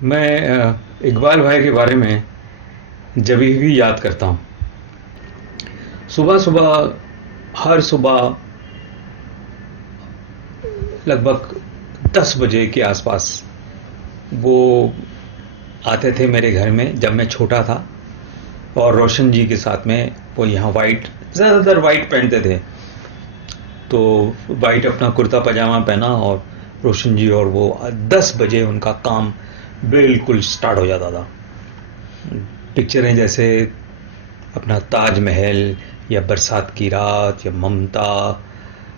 मैं इकबाल भाई के बारे में जब भी याद करता हूँ। सुबह सुबह, हर सुबह लगभग 10 बजे के आसपास वो आते थे मेरे घर में जब मैं छोटा था। और रोशन जी के साथ में वो यहाँ वाइट, ज़्यादातर वाइट पहनते थे। तो वाइट अपना कुर्ता पजामा पहना और रोशन जी और वो 10 बजे उनका काम बिल्कुल स्टार्ट हो जाता था। पिक्चरें जैसे अपना ताजमहल या बरसात की रात या ममता,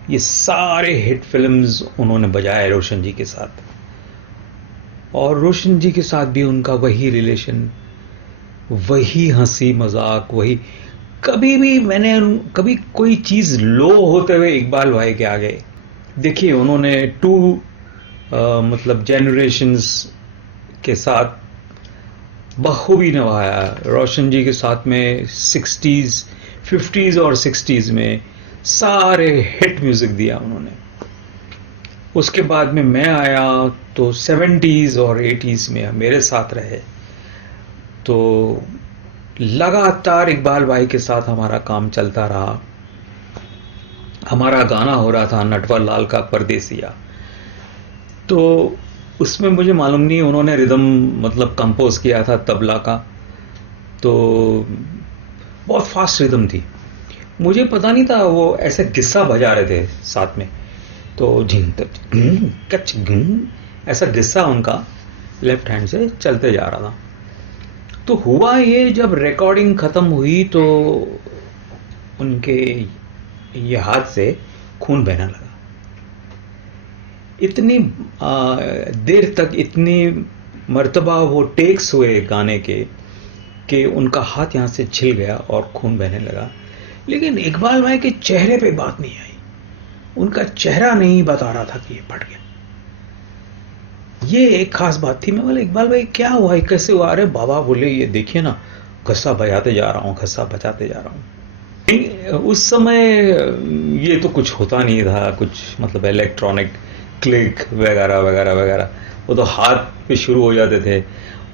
ये सारे हिट फिल्म्स उन्होंने बजाए रोशन जी के साथ। और रोशन जी के साथ भी उनका वही रिलेशन, वही हंसी मजाक, वही। कभी भी मैंने कभी कोई चीज़ लो होते हुए इकबाल भाई के आगे देखिए, उन्होंने टू मतलब जनरेशन्स के साथ बखूबी निभाया। रोशन जी के साथ में 60s, 50s और 60s में सारे हिट म्यूज़िक दिया उन्होंने। उसके बाद में मैं आया तो 70s और 80s में मेरे साथ रहे। तो लगातार इकबाल भाई के साथ हमारा काम चलता रहा। हमारा गाना हो रहा था नटवर लाल का परदेसिया। तो उसमें मुझे मालूम नहीं, उन्होंने रिदम मतलब कंपोज किया था तबला का। तो बहुत फास्ट रिदम थी। मुझे पता नहीं था वो ऐसे किस्सा बजा रहे थे साथ में। तो झिंग तक कच ऐसा किस्सा उनका लेफ्ट हैंड से चलते जा रहा था। तो हुआ ये, जब रिकॉर्डिंग खत्म हुई तो उनके ये हाथ से खून बहने लगा। इतनी देर तक, इतनी मर्तबा वो टेक्स हुए गाने के कि उनका हाथ यहाँ से छिल गया और खून बहने लगा। लेकिन इकबाल भाई के चेहरे पे बात नहीं आई। उनका चेहरा नहीं बता रहा था कि ये फट गया। ये एक खास बात थी। मैं बोला इकबाल भाई क्या हुआ, कैसे हुआ? अरे बाबा बोले ये देखिए ना, घसा बजाते जा रहा हूँ, घसा बजाते जा रहा हूँ। उस समय ये तो कुछ होता नहीं था, कुछ मतलब इलेक्ट्रॉनिक क्लिक वगैरह वगैरह वगैरह। वो तो हाथ पे शुरू हो जाते थे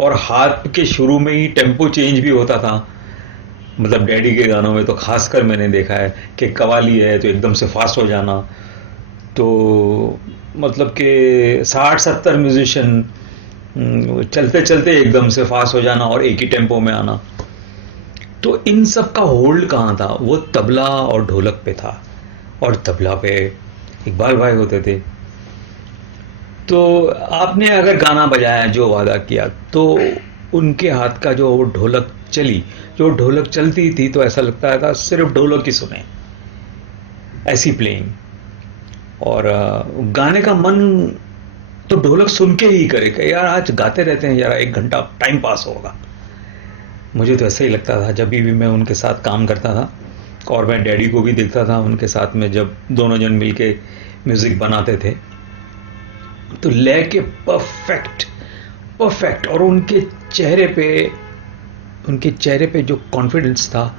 और हाथ के शुरू में ही टेम्पो चेंज भी होता था। मतलब डैडी के गानों में तो खासकर मैंने देखा है कि कवाली है तो एकदम से फास्ट हो जाना। तो मतलब कि 60-70 म्यूजिशियन चलते चलते एकदम से फास्ट हो जाना और एक ही टेम्पो में आना। तो इन सब का होल्ड कहाँ था? वो तबला और ढोलक पे था। और तबला पे इकबाल भाई होते थे। तो आपने अगर गाना बजाया, जो वादा किया, तो उनके हाथ का जो वो ढोलक चली, जो ढोलक चलती थी तो ऐसा लगता था सिर्फ ढोलक ही सुने, ऐसी प्लेइंग। और गाने का मन तो ढोलक सुन के ही करे कि यार आज गाते रहते हैं, यार 1 घंटा टाइम पास होगा। मुझे तो ऐसा ही लगता था जब भी मैं उनके साथ काम करता था। और मैं डैडी को भी देखता था उनके साथ में, जब दोनों जन मिलके म्यूज़िक बनाते थे तो लय के परफेक्ट परफेक्ट। और उनके चेहरे पे जो कॉन्फिडेंस था,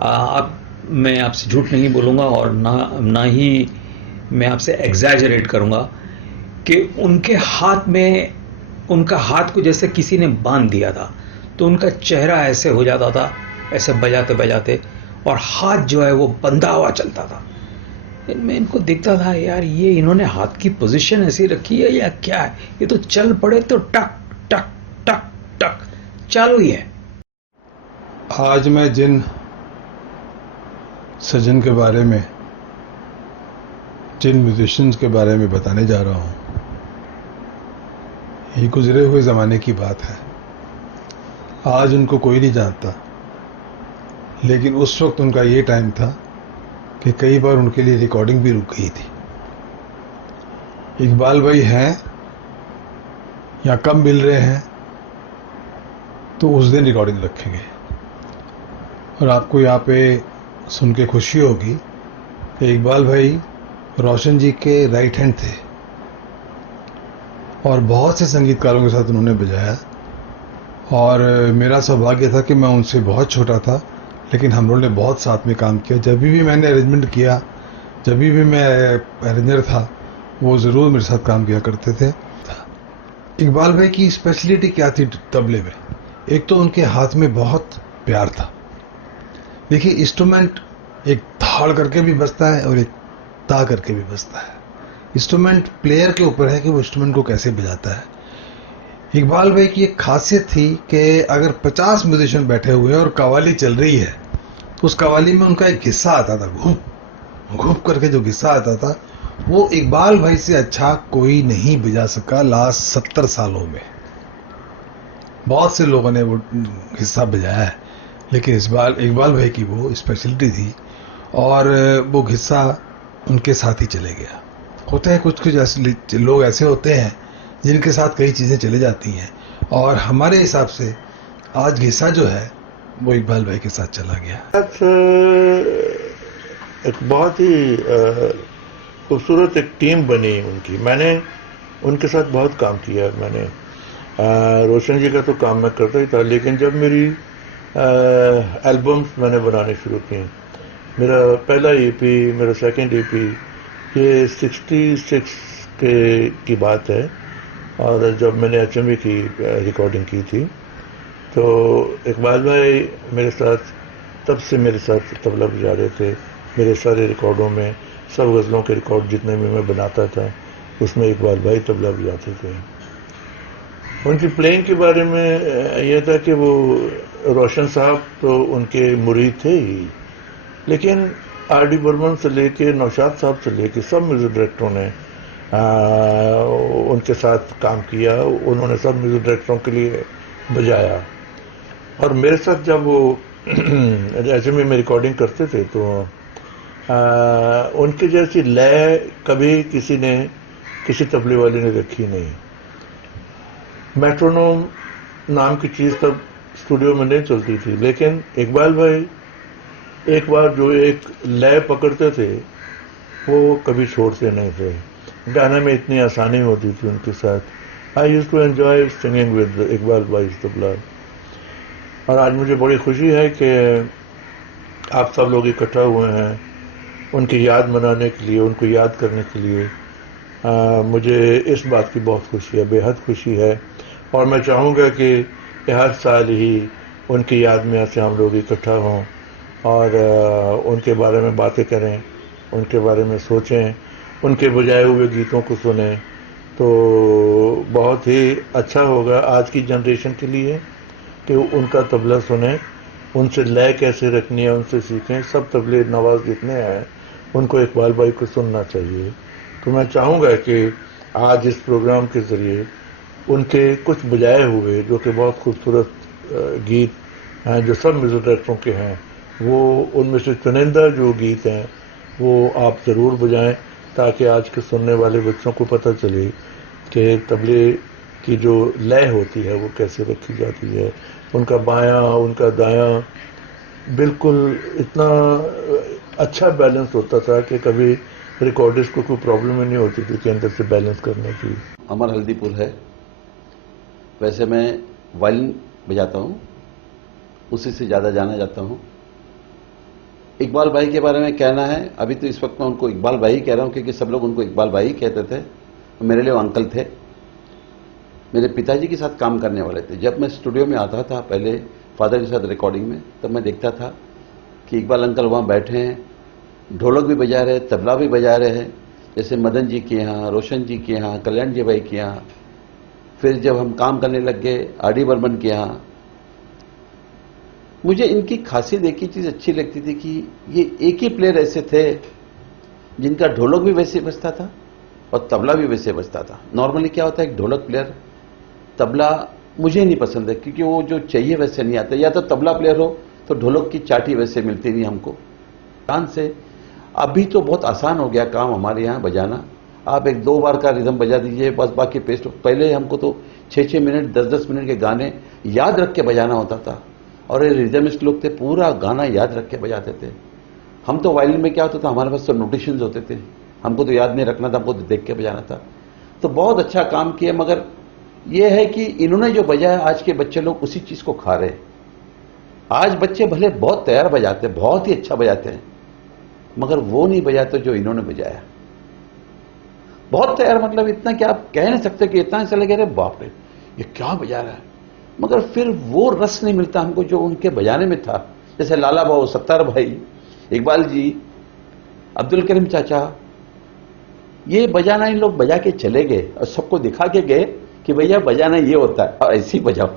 अब मैं आपसे झूठ नहीं बोलूँगा और ना ही मैं आपसे एग्जैजरेट करूँगा कि उनका हाथ को जैसे किसी ने बांध दिया था। तो उनका चेहरा ऐसे हो जाता था, ऐसे बजाते बजाते, और हाथ जो है वो बंधा हुआ चलता था। मैं इनको देखता था, यार ये इन्होंने हाथ की पोजीशन ऐसी रखी है या क्या है? ये तो चल पड़े तो टक टक टक टक चालू ही है। आज मैं जिन सजन के बारे में, जिन म्यूजिशियंस के बारे में बताने जा रहा हूँ, ये गुजरे हुए ज़माने की बात है। आज उनको कोई नहीं जानता, लेकिन उस वक्त उनका ये टाइम था कि कई बार उनके लिए रिकॉर्डिंग भी रुक गई थी। इकबाल भाई हैं या कम मिल रहे हैं तो उस दिन रिकॉर्डिंग रखेंगे। और आपको यहाँ पे सुन के खुशी होगी कि इकबाल भाई रोशन जी के राइट हैंड थे और बहुत से संगीतकारों के साथ उन्होंने बजाया। और मेरा सौभाग्य था कि मैं उनसे बहुत छोटा था, लेकिन हम लोगों ने बहुत साथ में काम किया। जब भी मैंने अरेंजमेंट किया, जब भी मैं अरेंजर था, वो ज़रूर मेरे साथ काम किया करते थे। इकबाल भाई की स्पेशलिटी क्या थी तबले में? एक तो उनके हाथ में बहुत प्यार था। देखिए, इंस्ट्रूमेंट एक धाड़ करके भी बजता है और एक ता करके भी बजता है। इंस्ट्रूमेंट प्लेयर के ऊपर है कि वो इंस्ट्रूमेंट को कैसे बजाता है। इकबाल भाई की एक खासियत थी कि अगर 50 म्यूजिशियन बैठे हुए हैं और कव्वाली चल रही है तो उस कव्वाली में उनका एक हिस्सा आता था, घूप घूप करके जो हिस्सा आता था, वो इकबाल भाई से अच्छा कोई नहीं बजा सका लास्ट 70 सालों में। बहुत से लोगों ने वो हिस्सा बजाया है, लेकिन इकबाल भाई की वो स्पेशलिटी थी और वो हिस्सा उनके साथ ही चले गया। होते हैं कुछ कुछ ऐसे लोग ऐसे होते हैं जिनके साथ कई चीज़ें चले जाती हैं, और हमारे हिसाब से आज हिस्सा जो है वो इकबाल भाई के साथ चला गया। एक बहुत ही खूबसूरत एक टीम बनी उनकी। मैंने उनके साथ बहुत काम किया। मैंने रोशन जी का तो काम मैं करता ही था, लेकिन जब मेरी एल्बम्स मैंने बनाने शुरू की, मेरा पहला ईपी, मेरा सेकंड ईपी, ये 66 की बात है, और जब मैंने HMV की रिकॉर्डिंग की थी, तो इकबाल भाई मेरे साथ तब से मेरे साथ तबला बजा रहे थे। मेरे सारे रिकॉर्डों में, सब गज़लों के रिकॉर्ड जितने भी मैं बनाता था, उसमें इकबाल भाई तबला बजाते थे। उनकी प्लेइंग के बारे में यह था कि वो रोशन साहब तो उनके मुरीद थे ही, लेकिन RD बर्मन से लेके नौशाद साहब से लेके सब म्यूज़िक डायरेक्टरों ने उनके साथ काम किया। उन्होंने सब म्यूज़िक डायरेक्टरों के लिए बजाया, और मेरे साथ जब वो HMV में रिकॉर्डिंग करते थे तो उनके जैसी लय कभी किसी तबले वाले ने रखी नहीं। मेट्रोनोम नाम की चीज़ तब स्टूडियो में नहीं चलती थी, लेकिन इकबाल भाई एक बार जो एक लय पकड़ते थे वो कभी छोड़ते नहीं थे। गाने में इतनी आसानी होती थी उनके साथ। I used to enjoy singing with Iqbal bhai tabla. और आज मुझे बड़ी खुशी है कि आप सब लोग इकट्ठा हुए हैं उनकी याद मनाने के लिए, उनको याद करने के लिए। मुझे इस बात की बहुत खुशी है, बेहद खुशी है, और मैं चाहूँगा कि हर साल ही उनकी याद में ऐसे हम लोग इकट्ठा हों और उनके बारे में बातें करें, उनके बारे में सोचें, उनके बजाए हुए गीतों को सुनें, तो बहुत ही अच्छा होगा आज की जनरेशन के लिए कि उनका तबला सुने, उनसे लय कैसे रखनी है उनसे सीखें। सब तबले नवाज जितने हैं उनको इकबाल भाई को सुनना चाहिए। तो मैं चाहूँगा कि आज इस प्रोग्राम के ज़रिए उनके कुछ बजाए हुए, जो कि बहुत खूबसूरत गीत हैं, जो सब म्यूज़िक डायरेक्टरों के हैं, वो उनमें से चुनिंदा जो गीत हैं वो आप ज़रूर बजाएं, ताकि आज के सुनने वाले बच्चों को पता चले कि तबले की जो लय होती है वो कैसे रखी जाती है। उनका बायां, उनका दायां बिल्कुल इतना अच्छा बैलेंस होता था कि कभी रिकॉर्डिस्ट को कोई प्रॉब्लम ही नहीं होती थी कि अंदर से बैलेंस करने की। अमर हल्दीपुर है। वैसे मैं वायलिन बजाता हूँ, उसी से ज़्यादा जाना जाता हूँ। इकबाल भाई के बारे में कहना है, अभी तो इस वक्त मैं उनको इकबाल भाई कह रहा हूँ क्योंकि सब लोग उनको इकबाल भाई कहते थे। मेरे लिए वो अंकल थे, मेरे पिताजी के साथ काम करने वाले थे। जब मैं स्टूडियो में आता था पहले फादर के साथ रिकॉर्डिंग में, तब मैं देखता था कि इकबाल अंकल वहाँ बैठे हैं, ढोलक भी बजा रहे हैं, तबला भी बजा रहे हैं, जैसे मदन जी के यहाँ, रोशन जी के यहाँ, कल्याण जी भाई के यहाँ। फिर जब हम काम करने लग गए RD बर्मन के यहाँ, मुझे इनकी खासियत एक ही चीज़ अच्छी लगती थी कि ये एक ही प्लेयर ऐसे थे जिनका ढोलक भी वैसे बजता था और तबला भी वैसे बजता था। नॉर्मली क्या होता है, एक ढोलक प्लेयर, तबला मुझे नहीं पसंद है क्योंकि वो जो चाहिए वैसे नहीं आता। या तो तबला प्लेयर हो तो ढोलक की चाटी वैसे मिलती नहीं हमको कान से। अभी तो बहुत आसान हो गया काम हमारे यहाँ बजाना। आप 1-2 बार का रिदम बजा दीजिए बस, बाकी पेस्ट। पहले हमको तो 6-6 मिनट 10-10 मिनट के गाने याद रख के बजाना होता था, और ये रिदमिस्ट लोग थे पूरा गाना याद रख के बजाते थे। हम तो वायलिन में क्या होता था, हमारे पास तो नोटेशंस होते थे, हमको तो याद नहीं रखना था, हमको तो देख के बजाना था। तो बहुत अच्छा काम किया, मगर ये है कि इन्होंने जो बजाया आज के बच्चे लोग उसी चीज़ को खा रहे हैं। आज बच्चे भले बहुत तैयार बजाते हैं, बहुत ही अच्छा बजाते हैं, मगर वो नहीं बजाते जो इन्होंने बजाया। बहुत थे यार, मतलब इतना कि आप कह नहीं सकते कि इतना चले गए, बाप रे ये क्या बजा रहा है। मगर फिर वो रस नहीं मिलता हमको जो उनके बजाने में था। जैसे लाला भाऊ, सत्तार भाई, इकबाल जी, अब्दुल करीम चाचा, ये बजाना इन लोग बजा के चले गए और सबको दिखा के गए कि भैया बजाना ये होता है और ऐसे ही बजाओ।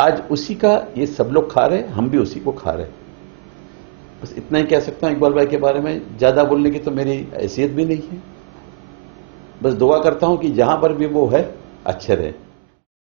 आज उसी का ये सब लोग खा रहे, हम भी उसी को खा रहे। बस इतना ही कह सकता हूं इकबाल भाई के बारे में, ज्यादा बोलने की तो मेरी हैसियत भी नहीं है। बस दुआ करता हूं कि जहां पर भी वो है अच्छे रहे।